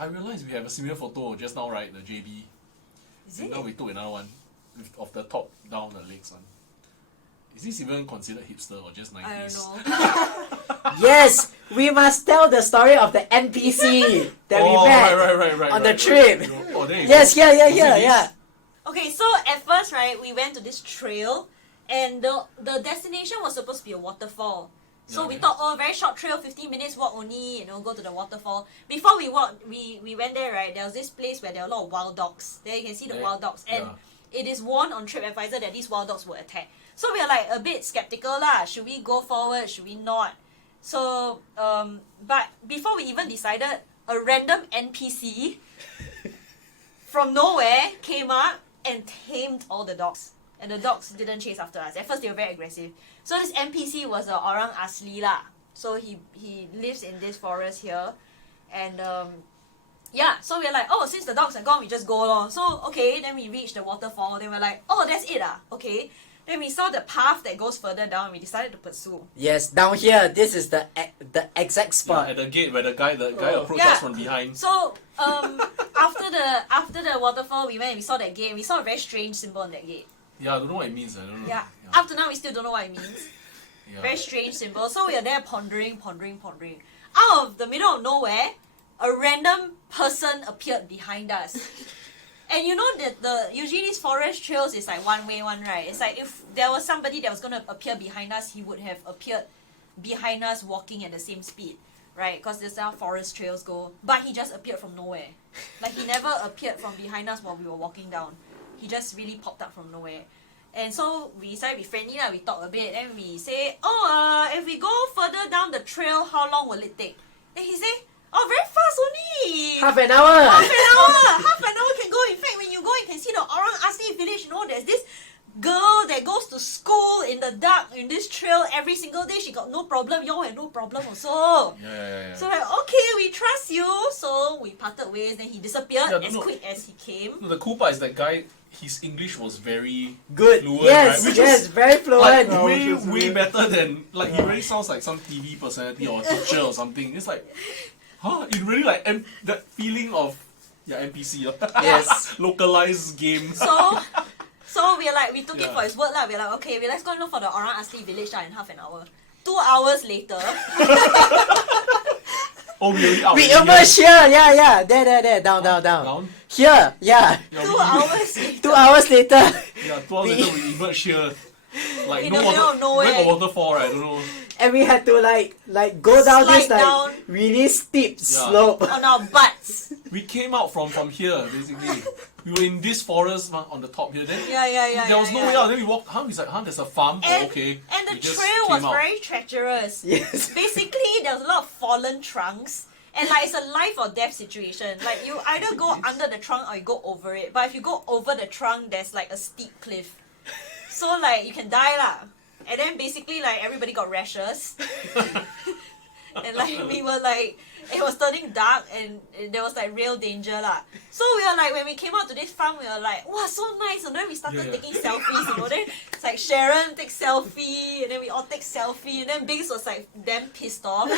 I realized we have a similar photo just now, right? The JB. Is it? Now we took another one of the top down the legs one. Is this even considered hipster or just 90s? I don't know. Yes, we must tell the story of the NPC that we met right, on the trip. Oh, there you Yes, go. yeah. Okay, so at first, right, we went to this trail, and the destination was supposed to be a waterfall. So we thought, oh, very short trail, 15 minutes walk only, go to the waterfall. Before we walked, we went there, right, there was this place where there are a lot of wild dogs. There you can see the wild dogs. And it is warned on TripAdvisor that these wild dogs will attack. So we are like a bit skeptical lah. Should we go forward? Should we not? So, but before we even decided, a random NPC from nowhere came up and tamed all the dogs. And the dogs didn't chase after us. At first they were very aggressive. So this NPC was a orang asli lah. So he lives in this forest here. And so we're like, oh, since the dogs are gone, we just go along. So okay, then we reached the waterfall. Then we're like, oh, that's it ah. Okay. Then we saw the path that goes further down and we decided to pursue. Yes, down here, this is the exact spot. At the gate where the guy approached us from behind. So after the waterfall, we went and we saw that gate. We saw a very strange symbol on that gate. Yeah, I don't know what it means. I don't know. Yeah. Up to now, we still don't know what it means. Yeah. Very strange symbol. So we are there pondering. Out of the middle of nowhere, a random person appeared behind us. And you know that usually these forest trails is like one way one, right? It's like if there was somebody that was going to appear behind us, he would have appeared behind us walking at the same speed, right? Because this is how forest trails go. But he just appeared from nowhere. Like he never appeared from behind us while we were walking down. He just really popped up from nowhere. And so we decided to be friendly lah. We talked a bit and we say, if we go further down the trail, how long will it take? And he say, oh, very fast only. Half an hour. Half an hour can go. In fact, when you go, you can see the Orang Asli village. There's this girl that goes to school in the dark in this trail every single day. She got no problem. Y'all had no problem also. Yeah. So like, okay, we trust you. So we parted ways. Then he disappeared as quick as he came. No, the cool part is that guy, his English was very good. Fluent, yes, right? Which yes, very fluent. Like, way better than, like, he really sounds like some TV personality or teacher or something. It's like, it really like that feeling of NPC. Yes. Localized game. So we're like, we took it for his word lah. We're like, okay, let's go and look for the Orang Asli village in half an hour. 2 hours later. Oh, we already We emerged here. Yeah. There. Down. Here. Yeah. 2 hours later. 2 hours later. Yeah, 2 hours later we emerged here. Like in the middle of nowhere. Where got waterfall, right? I don't know. And we had to like go down Slide this down. really steep slope. On our butts. We came out from here, basically. We were in this forest on the top here. Then Yeah. there was no way out. Then we walked. He's like, there's a farm. And, okay. And the We just trail came was out. very treacherous. Yes. Basically, there was a lot of fallen trunks. And like it's a life or death situation. Like you either go under the trunk or you go over it. But if you go over the trunk, there's like a steep cliff. So like you can die lah. And then basically like everybody got rashes. And like we were like, it was turning dark and there was like real danger lah. So we were like, when we came out to this farm, we were like, wow, so nice. And then we started taking selfies, Then it's like Sharon takes selfie and then we all take selfie. And then Biggs was like damn pissed off.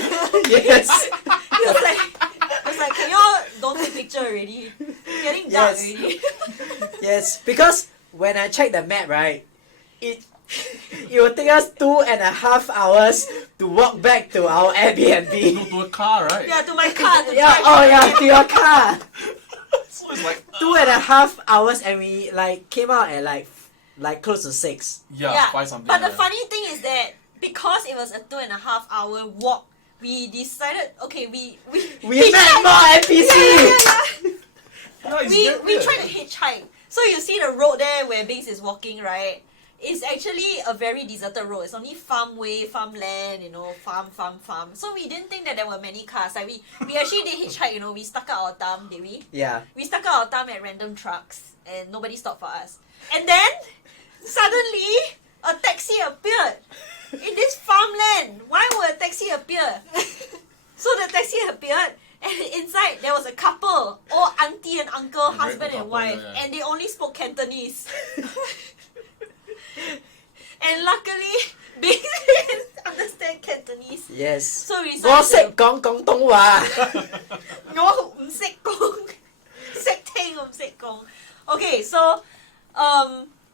Yes. He was like, can y'all don't take picture already? It's getting dark already. Yes, because when I checked the map, right, it will take us 2.5 hours to walk back to our Airbnb. No, to a car, right? Yeah, to my car. To To your car. So it's like 2.5 hours, and we like came out at like close to 6. Yeah, 5 something. But the funny thing is that because it was a 2.5 hour walk, we decided, okay, we met more NPCs. We tried to hitchhike. So you see the road there where Biggs is walking, right? It's actually a very deserted road. It's only farmway, farmland, farm. So we didn't think that there were many cars. Like we actually did hitchhike, we stuck out our thumb, did we? Yeah. We stuck out our thumb at random trucks and nobody stopped for us. And then suddenly a taxi appeared in this farmland. Why would a taxi appear? So the taxi appeared and inside there was a couple, old auntie and uncle, husband and wife, and they only spoke Cantonese. And luckily, Bing understand Cantonese. Yes. So we 我識 decided 講廣東話。我唔識講，識聽我唔識講。Okay, so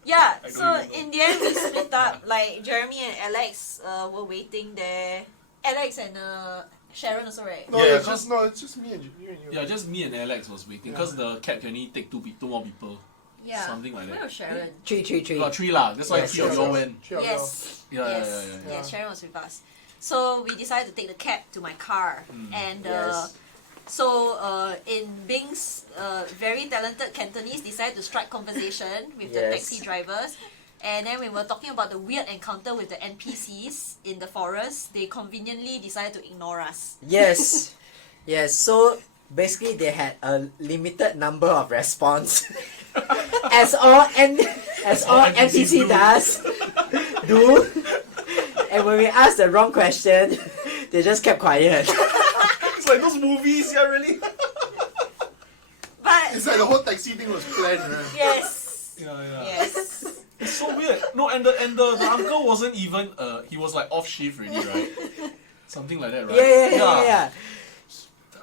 yeah, I don't so even know. in the end we split up. Like Jeremy and Alex were waiting there. Alex and Sharon also, right? No, Yeah, it's just me and you and you. Yeah, just me and Alex was waiting because the cab can only take two more people. Yeah. Something like Where that. was Sharon? Three. Got three lah. That's why Yes, three of yes, you all yes. went. Three of Yes. Yeah, yes. yeah. Yes, Sharon was with us. So we decided to take the cab to my car. And Yes. so in Bing's very talented Cantonese decided to strike conversation with the Yes. taxi drivers. And then we were talking about the weird encounter with the NPCs in the forest. They conveniently decided to ignore us. Yes. Yes. So basically, they had a limited number of response, as all NPC does do. And when we asked the wrong question, they just kept quiet. It's like those movies, yeah, really. But It's like the whole taxi thing was planned, right? yes, Yeah. yes. It's so weird. No, and the uncle wasn't even he was like off shift already, right? Something like that, right? Yeah.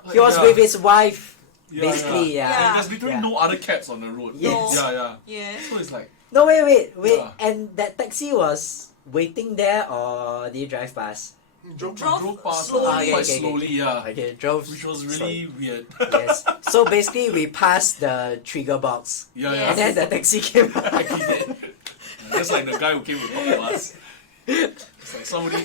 Like, He was with his wife, Yeah, basically. yeah. Yeah. And there's literally no other cabs on the road. Yes. Yeah. Yeah. So it's like No, wait. Yeah. And that taxi was waiting there, or did he drive past? Drove Drove past slowly. quite Okay. slowly, yeah. Okay, drove. Which was sorry. really weird. Yes. So basically, we passed the trigger box, Yeah, Yes. and then the taxi came out. That's like the guy who came to talk to us. It's like somebody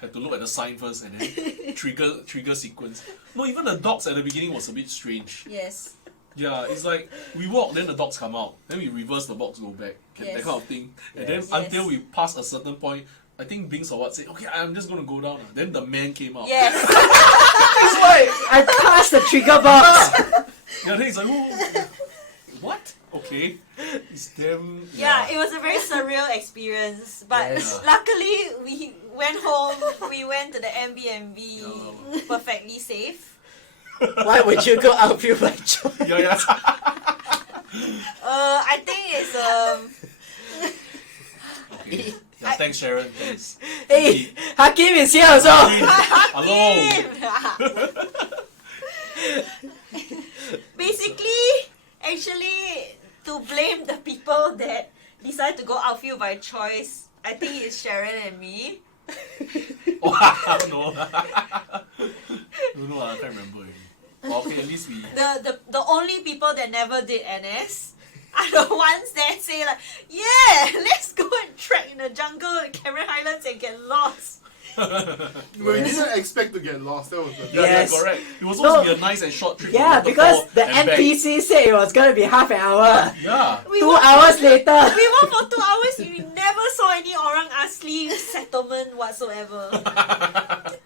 had to look at the sign first and then trigger sequence. No, even the dogs at the beginning was a bit strange. Yes. Yeah, it's like we walk, then the dogs come out, then we reverse the box, go back, that Yes. kind of thing. And Yes. then until we pass a certain point, I think Bings or what said, okay, I'm just gonna go down. Then the man came out. Yes. It's like I passed the trigger box. Yeah, then he's like, oh, what? Okay. It's damn. Yeah, it was a very surreal experience. But Yes. luckily, we went home. We went to the Airbnb Yeah. perfectly safe. Why would you go outfield by choice? Yeah. I think it's Okay. Yeah, thanks, Sharon. Thanks. Hey, Hakim is here also. Hello. Basically, actually, to blame the people that decide to go outfield by choice, I think it's Sharon and me. Oh, no. Don't know, I can't remember already. Okay, at least we. The only people that never did NS are the ones that say like, yeah, let's go and trek in the jungle in Cameron Highlands and get lost. But we didn't expect to get lost. That was the Yes. Yeah, correct. It was supposed to No. be a nice and short trip. Yeah, to the because waterfall the and back. NPC said it was gonna be half an hour. Yeah. We 2 walked- hours later. We walked for 2 hours. We never saw any orang asli settlement whatsoever.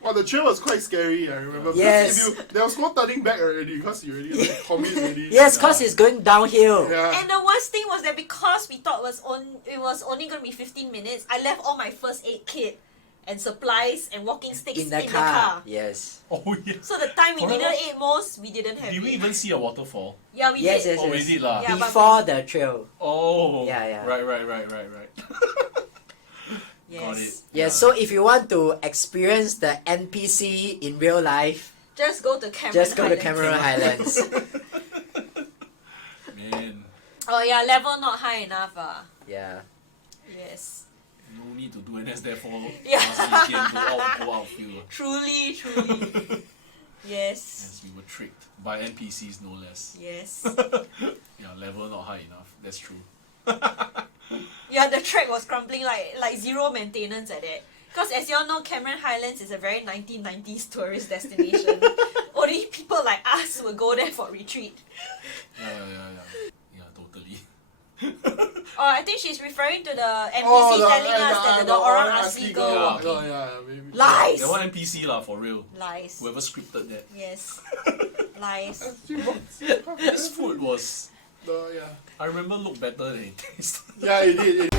Well, the trail was quite scary, I remember. Because Yes. there was no turning back already because you already like, commit already. Yes, cause it's going downhill. Yeah. And the worst thing was that because we thought it was only going to be 15 minutes, I left all my first aid kit and supplies and walking sticks In the car. Yes. Oh, yeah. So the time we Correct. needed it most, we didn't have Did we it. even see a waterfall? Yeah, we Yes, did. yes, Oh, we yes. did lah. Yeah, but- Before the trail. Oh. Yeah. Right. Yes. Got it. Yes, so if you want to experience the NPC in real life, Just go to Cameron just go to Highlands. Cameron Highlands. Man, Oh yeah, level not high enough. Yeah. Yes. no need to do NS therefore. Yeah. Last weekend, go out field. Truly. Yes. Yes, we were tricked by NPCs no less. Yes. Yeah, level not high enough. That's true. Yeah, the track was crumbling like zero maintenance at that. Because as you all know, Cameron Highlands is a very 1990s tourist destination. Only people like us will go there for retreat. Yeah, totally. Oh, I think she's referring to the NPC Oh, telling us that the orang asli girl. girl. Yeah. Oh, yeah, maybe. Lies! That one NPC lah, for real. Lies. Whoever scripted that. Yes. Lies. This food was, Yeah. I remember, looked better than it tasted. Yeah, it did.